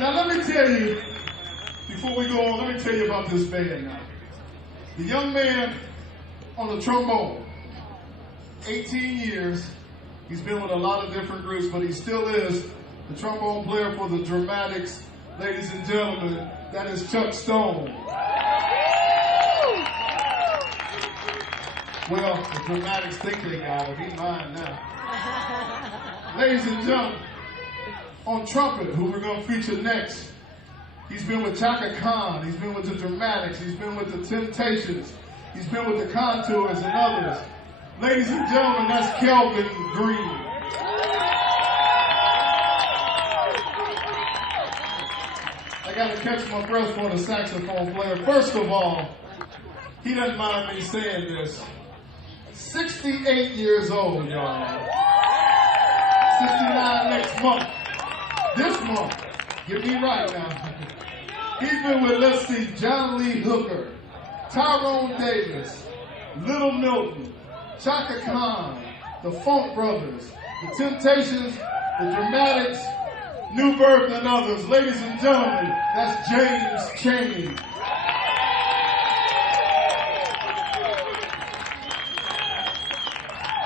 Now let me tell you, before we go on, let me tell you about this band now. The young man on the trombone, 18 years, he's been with a lot of different groups, but he still is the trombone player for the Dramatics. Ladies and gentlemen, that is Chuck Stone. Well, the Dramatics think they got him. He's mine now. Ladies and gentlemen, on trumpet, who we're going to feature next, he's been with Chaka Khan, he's been with the Dramatics, he's been with the Temptations, he's been with the Contours and others. Ladies and gentlemen, that's Kelvin Green. I got to catch my breath for the saxophone player. First of all, he doesn't mind me saying this. 68 years old, y'all. 69 next month. This month. Get me right now. He's been with, let's see, John Lee Hooker, Tyrone Davis, Little Milton, Chaka Khan, the Funk Brothers, the Temptations, the Dramatics, New Birth, and others. Ladies and gentlemen, that's James Chaney.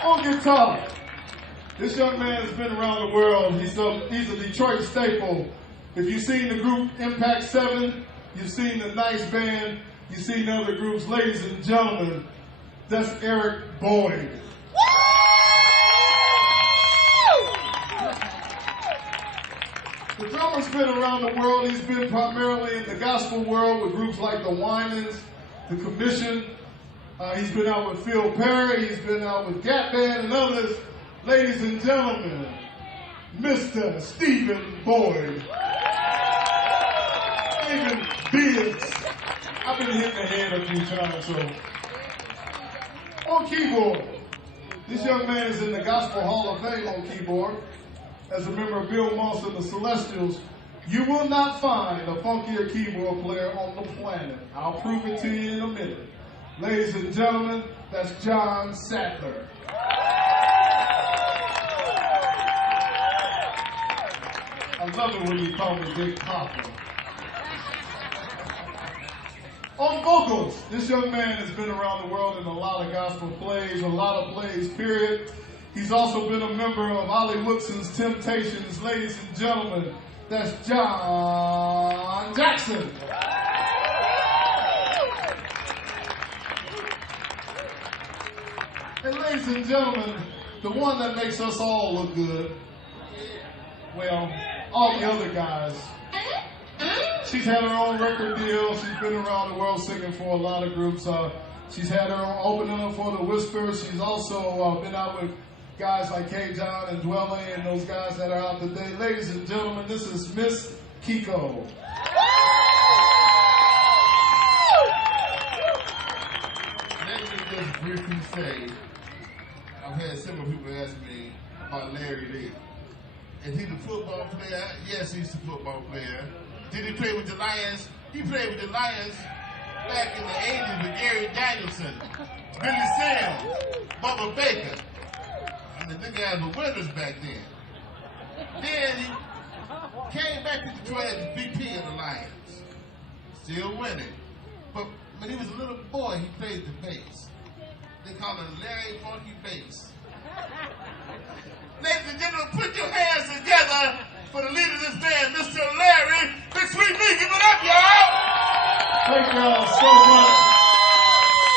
On guitar, this young man has been around the world. He's a Detroit staple. If you've seen the group Impact 7, you've seen the Nice Band, you've seen other groups. Ladies and gentlemen, that's Eric Boyd. The drummer's been around the world. He's been primarily in the gospel world with groups like the Winans, the Commission. He's been out with Phil Perry. He's been out with Gap Band and others. Ladies and gentlemen, Mr. Stephen Boyd. Stephen Biggs. I've been hitting the head a few times, so. On keyboard, this young man is in the Gospel Hall of Fame on keyboard. As a member of Bill Moss and the Celestials, you will not find a funkier keyboard player on the planet. I'll prove it to you in a minute. Ladies and gentlemen, that's John Sattler. I love it when you call me Big Papa. On vocals, this young man has been around the world in a lot of gospel plays, a lot of plays, period. He's also been a member of Ollie Woodson's Temptations. Ladies and gentlemen, that's John Jackson. And ladies and gentlemen, the one that makes us all look good, well, all the other guys. She's had her own record deal. She's been around the world singing for a lot of groups. She's had her own opening up for the Whispers. She's also been out with guys like K-John and Dwelle and those guys that are out today. Ladies and gentlemen, this is Miss Kiko. Let me just briefly say, I've had several people ask me about Larry Lee. Is he the football player? Yes, he's the football player. Did he play with the Lions? He played with the Lions back in the 80s with Gary Danielson, Billy Sims, Bubba Baker. I mean, the guys were winners back then. Then he came back to Detroit as the VP of the Lions. Still winning. But when he was a little boy, he played the bass. They call it Larry Funky Bass. Ladies and gentlemen, put your hands together for the leader of this band, Mr. Larry. Big Sweet Me, give it up, y'all! Thank y'all so much.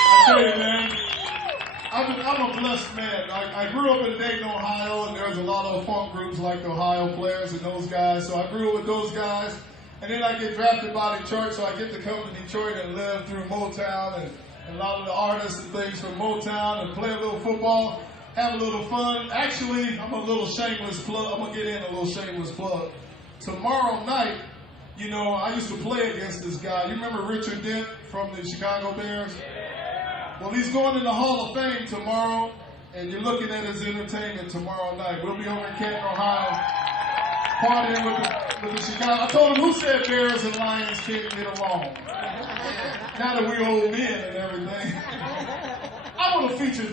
I tell you, man, I'm a blessed man. I grew up in Dayton, Ohio, and there's a lot of funk groups like the Ohio Players and those guys. So I grew up with those guys. And then I get drafted by Detroit, so I get to come to Detroit and live through Motown and a lot of the artists and things from Motown and play a little football, have a little fun. Actually, I'm a little shameless plug. I'm going to get in a little shameless plug. Tomorrow night, you know, I used to play against this guy. You remember Richard Dent from the Chicago Bears? Well, he's going in the Hall of Fame tomorrow, and you're looking at his entertainment tomorrow night. We'll be over in Canton, Ohio, partying with the Chicago. I told him, who said Bears and Lions can't get along? Now that we're old men and everything. I want to feature